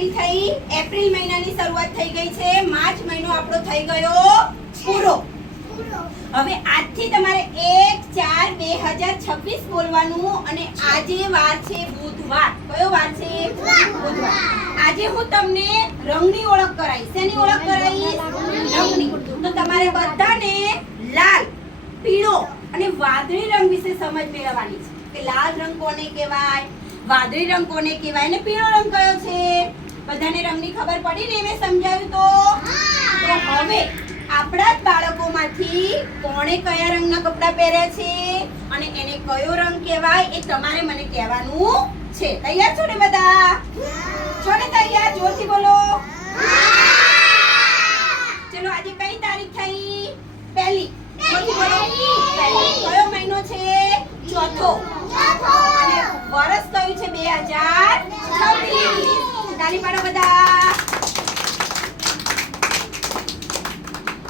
April થઈ. April મહિનાની શરૂઆત થઈ ગઈ છે. માર્ચ મહિનો આપણો થઈ ગયો પૂરો. હવે આજથી તમારે 1/4/2026 બોલવાનું અને આજે વાર છે બુધવાર. કયો વાર છે? બુધવાર. આજે હું તમને રંગની ઓળખ કરાવીશ. શેની ઓળખ કરાવીશ? રંગની. તો તમારે બધાને લાલ, પીળો અને વાદળી રંગ વિશે સમજ મેળવવાની છે કે લાલ રંગ કોને કહેવાય, વાદળી રંગ કોને કહેવાય અને પીળો રંગ કયો છે. બધાને રંગની ખબર પડી ને? મેં સમજાવ્યું તો હવે આપણા જ બાળકોમાંથી કોણે કયા રંગના કપડાં પહેર્યા છે અને એને કયો રંગ કહેવાય એ તમારે મને કહેવાનું છે. તૈયાર છો ને બધા? છો ને તૈયાર? જોરથી બોલો. ચલો આજે કઈ તારીખ થઈ? પહેલી. જોરથી બોલો. પહેલી. કયો મહિનો છે? ચોથો. અને વર્ષ કયું છે? 2026. તાળી પાડો બધા.